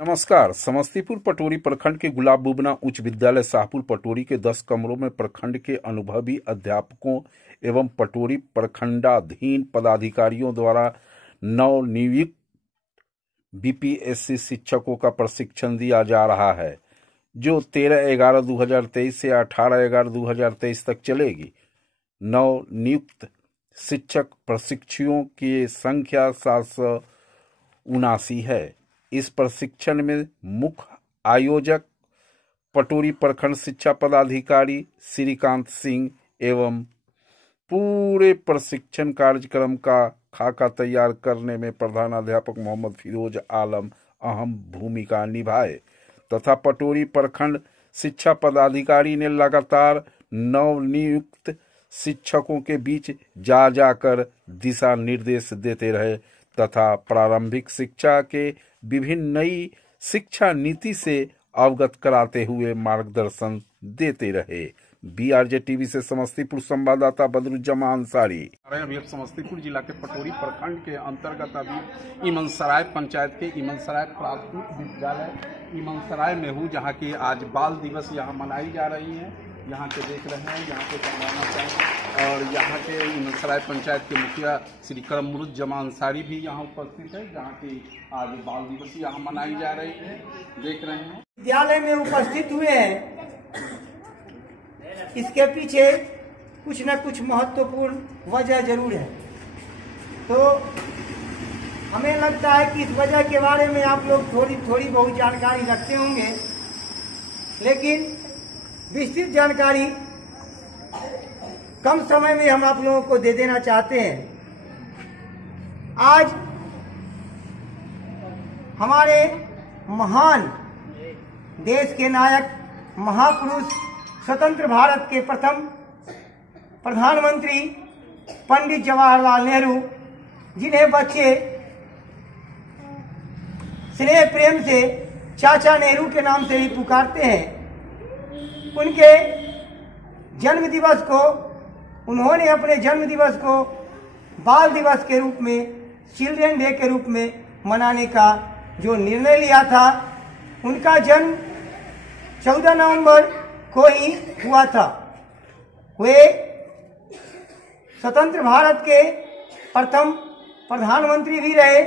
नमस्कार। समस्तीपुर पटोरी प्रखंड के गुलाब बुबना उच्च विद्यालय शाहपुर पटोरी के 10 कमरों में प्रखंड के अनुभवी अध्यापकों एवं पटोरी प्रखंडाधीन पदाधिकारियों द्वारा नवनियुक्त बीपीएससी शिक्षकों का प्रशिक्षण दिया जा रहा है, जो 13/11/2023 से 18/11/2023 तक चलेगी। नवनियुक्त शिक्षक प्रशिक्षुओं की संख्या 779 है। इस प्रशिक्षण में मुख्य आयोजक पटोरी प्रखंड शिक्षा पदाधिकारी श्रीकांत सिंह एवं पूरे प्रशिक्षण कार्यक्रम का खाका तैयार करने में प्रधानाध्यापक मोहम्मद फिरोज आलम अहम भूमिका निभाए तथा पटोरी प्रखंड शिक्षा पदाधिकारी ने लगातार नवनियुक्त शिक्षकों के बीच जाकर दिशा निर्देश देते रहे तथा प्रारंभिक शिक्षा के विभिन्न नई शिक्षा नीति से अवगत कराते हुए मार्गदर्शन देते रहे। बीआरजे टीवी से समस्तीपुर संवाददाता बदरुज्जमान अंसारी। अभी समस्तीपुर जिला के पटोरी प्रखंड के अंतर्गत अभी इमनसराय पंचायत के इमनसराय प्राथमिक विद्यालय इमनसराय में हूँ, जहाँ की आज बाल दिवस यहाँ मनाई जा रही है। यहाँ के देख रहे हैं, यहाँ पे करवाना चाहिए और यहाँ के इमनसराय पंचायत के मुखिया श्री बदरुज्जमान अंसारी भी यहाँ उपस्थित है, जहाँ की आज बाल दिवस यहाँ मनाई जा रही है। देख रहे हैं विद्यालय में उपस्थित हुए हैं, इसके पीछे कुछ न कुछ महत्वपूर्ण वजह जरूर है। तो हमें लगता है कि इस वजह के बारे में आप लोग थोड़ी बहुत जानकारी रखते होंगे, लेकिन विस्तृत जानकारी कम समय में हम आप लोगों को दे देना चाहते हैं। आज हमारे महान देश के नायक, महापुरुष, स्वतंत्र भारत के प्रथम प्रधानमंत्री पंडित जवाहरलाल नेहरू, जिन्हें बच्चे स्नेह प्रेम से चाचा नेहरू के नाम से ही पुकारते हैं, उनके जन्म दिवस को उन्होंने अपने जन्म दिवस को बाल दिवस के रूप में, चिल्ड्रन डे के रूप में मनाने का जो निर्णय लिया था, उनका जन्म 14 नवंबर को ही हुआ था। वे स्वतंत्र भारत के प्रथम प्रधानमंत्री भी रहे,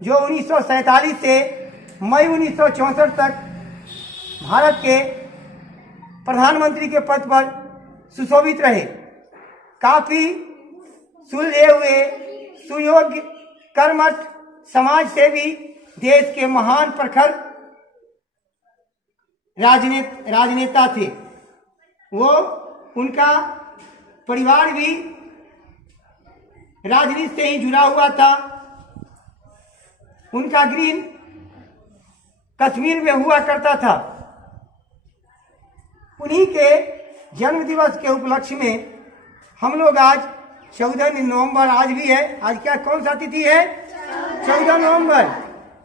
जो 1947 से मई 1964 तक भारत के प्रधानमंत्री के पद पर सुशोभित रहे। काफी सुलझे हुए, सुयोग्य, कर्मठ, समाज सेवी, देश के महान प्रखर राजनेता थे। वो उनका परिवार भी राजनीति से ही जुड़ा हुआ था। उनका गृह कश्मीर में हुआ करता था। उन्हीं के जन्म दिवस के उपलक्ष्य में हम लोग आज 14 नवंबर आज भी है, आज क्या कौन सा तिथि है? 14 नवंबर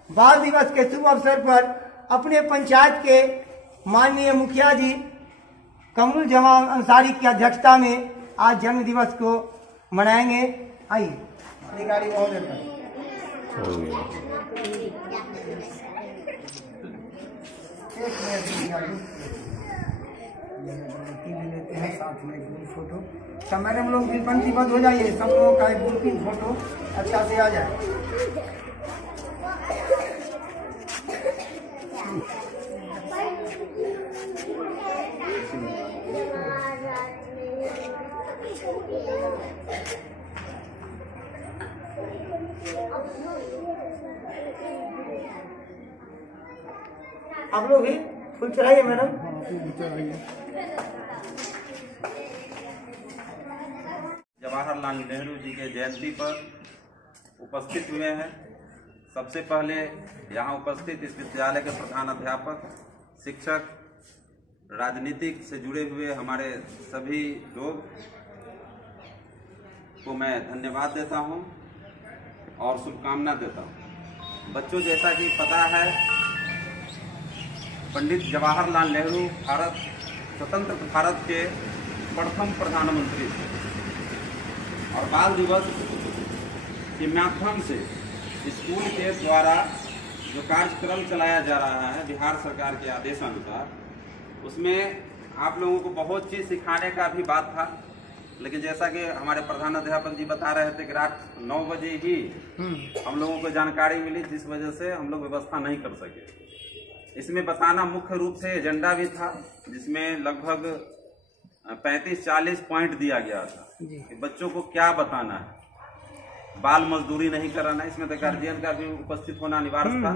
बाल दिवस के शुभ अवसर पर अपने पंचायत के माननीय मुखिया जी बदरुज्जमान अंसारी की अध्यक्षता में आज जन्म दिवस को मनाएंगे। आइए अधिकारी महोदय लेते हैं, साथ में ग्रुप फोटो। सब मैडम लोग भी पंक्तिबद्ध हो जाइए, सब लोगों का एक ग्रुपिंग फोटो अच्छा से आ जाए। आप लोग भी फूल चढ़ाइए मैडम। जवाहरलाल नेहरू जी के जयंती पर उपस्थित हुए हैं। सबसे पहले यहाँ उपस्थित इस विद्यालय के प्रधान अध्यापक, शिक्षक, राजनीतिक से जुड़े हुए हमारे सभी लोग को मैं धन्यवाद देता हूँ और शुभकामना देता हूँ। बच्चों, जैसा कि पता है, पंडित जवाहरलाल नेहरू स्वतंत्र भारत के प्रथम प्रधानमंत्री थे और बाल दिवस के माध्यम से स्कूल के द्वारा जो कार्यक्रम चलाया जा रहा है बिहार सरकार के आदेशानुसार, उसमें आप लोगों को बहुत चीज सिखाने का भी बात था, लेकिन जैसा कि हमारे प्रधान अध्यापक जी बता रहे थे कि रात 9 बजे ही हम लोगों को जानकारी मिली, जिस वजह से हम लोग व्यवस्था नहीं कर सके। इसमें बताना मुख्य रूप से एजेंडा भी था, जिसमें लगभग 35-40 पॉइंट दिया गया था कि बच्चों को क्या बताना है। बाल मजदूरी नहीं कराना, इसमें तो गार्जियन का भी उपस्थित होना अनिवार्य था।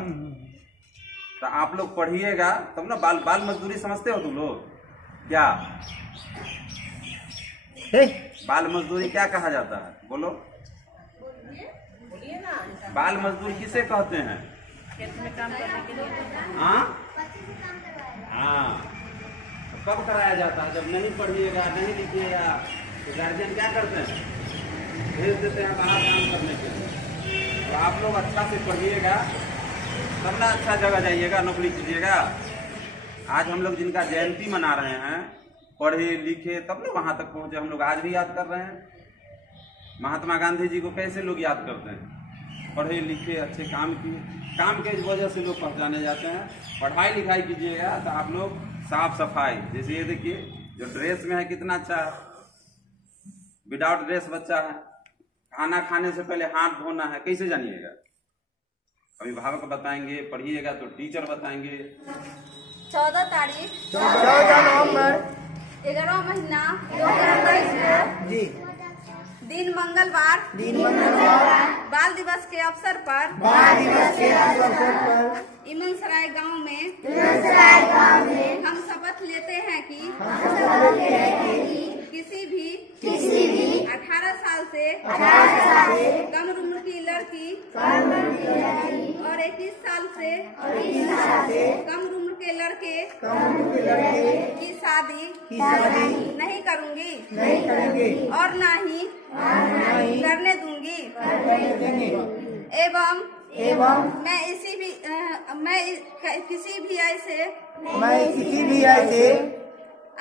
तो आप लोग पढ़िएगा तब ना। बाल मजदूरी समझते हो तुम लोग क्या? बाल मजदूरी क्या कहा जाता है, बोलो? बाल मजदूरी किसे कहते हैं? हाँ, कब कराया जाता है? जब नहीं पढ़िएगा, नहीं लिखिएगा तो गार्जियन क्या करते हैं? भेज देते हैं बाहर काम करने के लिए। तो आप लोग अच्छा से पढ़िएगा तब ना अच्छा जगह जाइएगा, नौकरी कीजिएगा। आज हम लोग जिनका जयंती मना रहे हैं, पढ़े लिखे तब ना वहां तक पहुंचे। हम लोग आज भी याद कर रहे हैं महात्मा गांधी जी को। कैसे लोग याद करते हैं? पढ़े लिखे, अच्छे काम किए, काम के वजह से लोग पहचाने जाते हैं। पढ़ाई लिखाई कीजिएगा तो आप लोग साफ सफाई, जैसे ये देखिए जो ड्रेस में है कितना अच्छा है, विदाउट ड्रेस बच्चा है। खाना खाने से पहले हाथ धोना है, कैसे जानिएगा? अभिभावक बताएंगे, पढ़िएगा तो टीचर बताएंगे। 14 तारीख 14 नवंबर 11वां महीना 2023 जी, दिन मंगलवार बाल दिवस के अवसर पर इमनसराय गांव में हम शपथ लेते हैं कि किसी भी 18 साल से कम उम्र की लड़की और 21 साल से कम उम्र के लड़के की शादी नहीं करूंगी और ना ही करने दूंगी। एवं मैं किसी भी ऐसे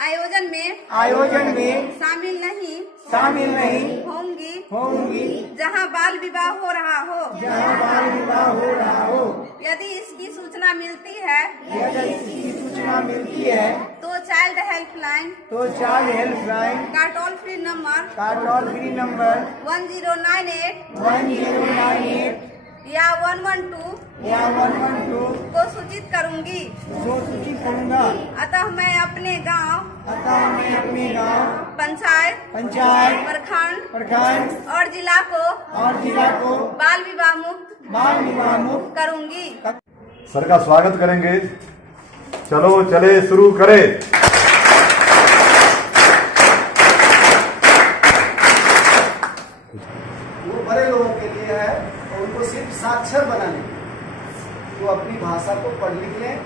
आयोजन में शामिल नहीं होंगी जहां बाल विवाह हो रहा हो। यदि इसकी सूचना मिलती है तो चाइल्ड हेल्पलाइन का टोल फ्री नंबर 1098 या 112 को सूचित करूंगी। अतः मैं अपने गांव, पंचायत, प्रखंड और जिला को बाल विवाह मुक्त करूंगी। सर का स्वागत करेंगे। चलो चले शुरू करें। वो बड़े लोगों के लिए है और उनको सिर्फ साक्षर बनाने, तो अपनी भाषा को पढ़ लिख लें।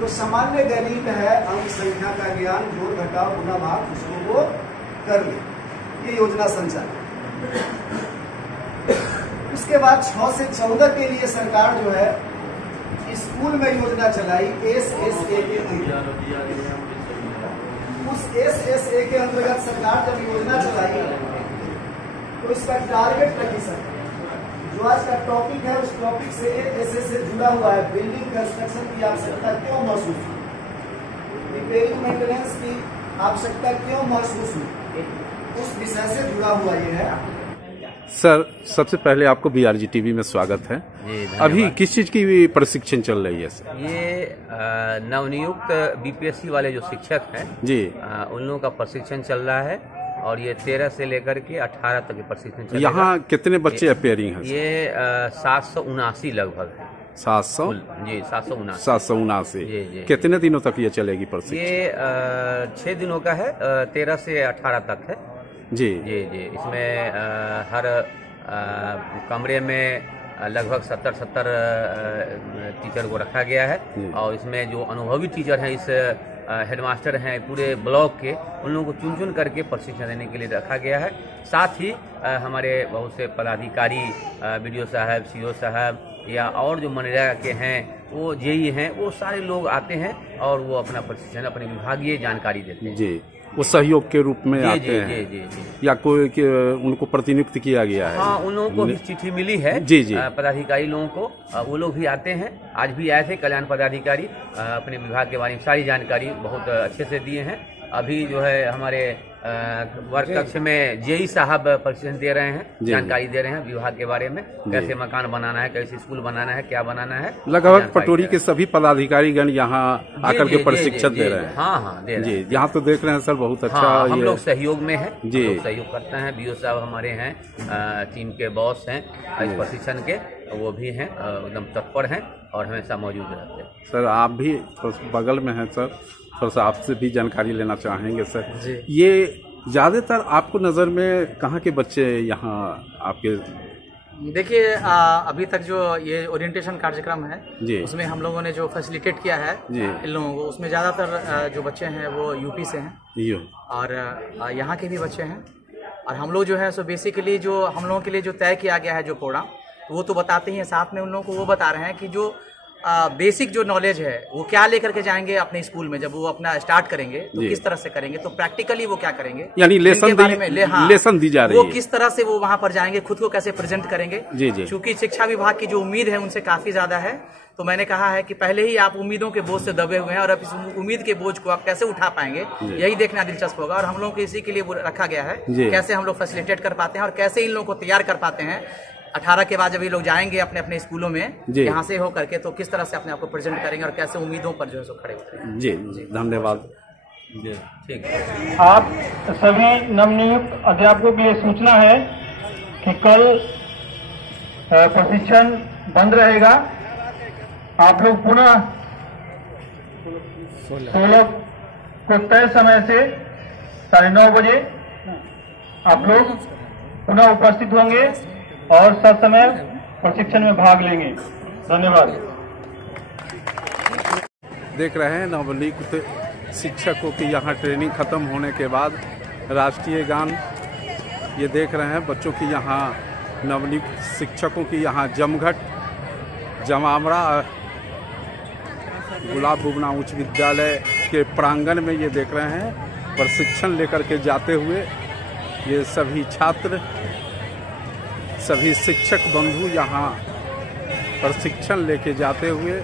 तो सामान्य गणित है, अंक संख्या का ज्ञान, जोड़ घटाव गुणा भाग, उसको वो कर ले। ये योजना संचालन। उसके बाद 6 से 14 के लिए सरकार जो है स्कूल में योजना चलाई SSA के अंतर्गत। उस SSA के अंतर्गत सरकार जब योजना चलाई तो इसका टारगेट रखी सरकार। जो आज का टॉपिक है उस टॉपिक से SSA से जुड़ा हुआ है। बिल्डिंग कंस्ट्रक्शन की आवश्यकता क्यों महसूस हुई, रिपेयरिंग मेंटेनेंस की आवश्यकता क्यों महसूस हुई, उस विषय से जुड़ा हुआ ये है। सर, सबसे पहले आपको BRG TV में स्वागत है। अभी किस चीज की प्रशिक्षण चल रही है सर? ये नवनियुक्त BPSC वाले जो शिक्षक हैं जी, उन लोगों का प्रशिक्षण चल रहा है और ये 13 से लेकर के 18 तक के प्रशिक्षण चल रहा है। यहाँ कितने बच्चे अपेयरिंग हैं? ये 779 लगभग है। 700 जी, 779 779। जी। कितने दिनों तक ये चलेगी प्रशिक्षण? ये 6 दिनों का है, 13 से 18 तक है। जी। इसमें हर कमरे में लगभग 70 टीचर को रखा गया है और इसमें जो अनुभवी टीचर हैं, इस हेडमास्टर हैं पूरे ब्लॉक के, उन लोगों को चुन करके प्रशिक्षण देने के लिए रखा गया है। साथ ही हमारे बहुत से पदाधिकारी, BDO साहब, CO साहब या और जो मनरेगा के हैं, वो JE हैं, वो सारे लोग आते हैं और वो अपना प्रशिक्षण, अपनी विभागीय जानकारी देते हैं। जी, वो सहयोग के रूप में आते जी हैं जी जी। या कोई उनको प्रतिनियुक्त किया गया है? हाँ, उन लोगों को भी चिट्ठी मिली है जी जी। पदाधिकारी लोगों को, वो लोग भी आते हैं। आज भी आए थे कल्याण पदाधिकारी, अपने विभाग के बारे में सारी जानकारी बहुत अच्छे से दिए हैं। अभी जो है हमारे वर्ग कक्ष में जेई साहब प्रशिक्षण दे रहे हैं, जानकारी दे रहे हैं विभाग के बारे में, कैसे मकान बनाना है, कैसे स्कूल बनाना है, क्या बनाना है। लगभग पटोरी के सभी पदाधिकारीगण यहाँ आकर के प्रशिक्षण दे रहे हैं। हाँ हाँ, दे रहे हैं। जी, यहाँ तो देख रहे हैं सर, बहुत अच्छा। हाँ, हम लोग सहयोग में हैं, जी, हम लोग सहयोग करते हैं। बीओ साहब हमारे हैं, टीम के बॉस हैं इस प्रशिक्षण के, वो भी हैं, एकदम तत्पर हैं और हमेशा मौजूद रहते हैं। सर आप भी बगल में हैं सर, थोड़ा सा आपसे भी जानकारी लेना चाहेंगे सर। ये ज्यादातर आपको नजर में कहाँ के बच्चे यहाँ आपके? देखिए, अभी तक जो ये ओरिएंटेशन कार्यक्रम है उसमें हम लोगों ने जो फैसिलिटेट किया है इन लोगों को, उसमें ज़्यादातर जो बच्चे हैं वो यूपी से हैं और यहाँ के भी बच्चे हैं। और हम लोग जो है सो बेसिकली जो हम लोगों के लिए जो तय किया गया है जो प्रोग्राम, वो तो बताते ही हैं, साथ में उन लोगों को वो बता रहे हैं कि जो बेसिक जो नॉलेज है वो क्या लेकर के जाएंगे अपने स्कूल में, जब वो अपना स्टार्ट करेंगे तो किस तरह से करेंगे, तो प्रैक्टिकली वो क्या करेंगे, यानी लेसन दी जा रही है, वो किस तरह से वो वहां पर जाएंगे, खुद को कैसे प्रेजेंट करेंगे। चूंकि शिक्षा विभाग की जो उम्मीद है उनसे काफी ज्यादा है, तो मैंने कहा है कि पहले ही आप उम्मीदों के बोझ से दबे हुए हैं और अब इस उम्मीद के बोझ को आप कैसे उठा पाएंगे, यही देखना दिलचस्प होगा। और हम लोगों को इसी के लिए रखा गया है, कैसे हम लोग फैसिलिटेट कर पाते हैं और कैसे इन लोगों को तैयार कर पाते हैं 18 के बाद जब ये लोग जाएंगे अपने अपने स्कूलों में यहाँ से होकर के, तो किस तरह से अपने आप को प्रेजेंट करेंगे और कैसे उम्मीदों पर जो है सो खड़े उतरेंगे। जी, धन्यवाद। ठीक, आप सभी नवनियुक्त अध्यापकों के लिए सूचना है कि कल प्रशिक्षण बंद रहेगा। आप लोग पुनः 16 को तय समय से 9:30 बजे आप लोग पुनः उपस्थित होंगे और ससमय प्रशिक्षण में भाग लेंगे। धन्यवाद। देख रहे हैं नवनियुक्त शिक्षकों की यहाँ ट्रेनिंग खत्म होने के बाद राष्ट्रीय गान, ये देख रहे हैं बच्चों की यहाँ नवनियुक्त शिक्षकों की यहाँ जमघट जमावड़ा गुलाब बुगना उच्च विद्यालय के प्रांगण में ये देख रहे हैं प्रशिक्षण लेकर के जाते हुए ये सभी छात्र, सभी शिक्षक बंधु यहाँ प्रशिक्षण लेके जाते हुए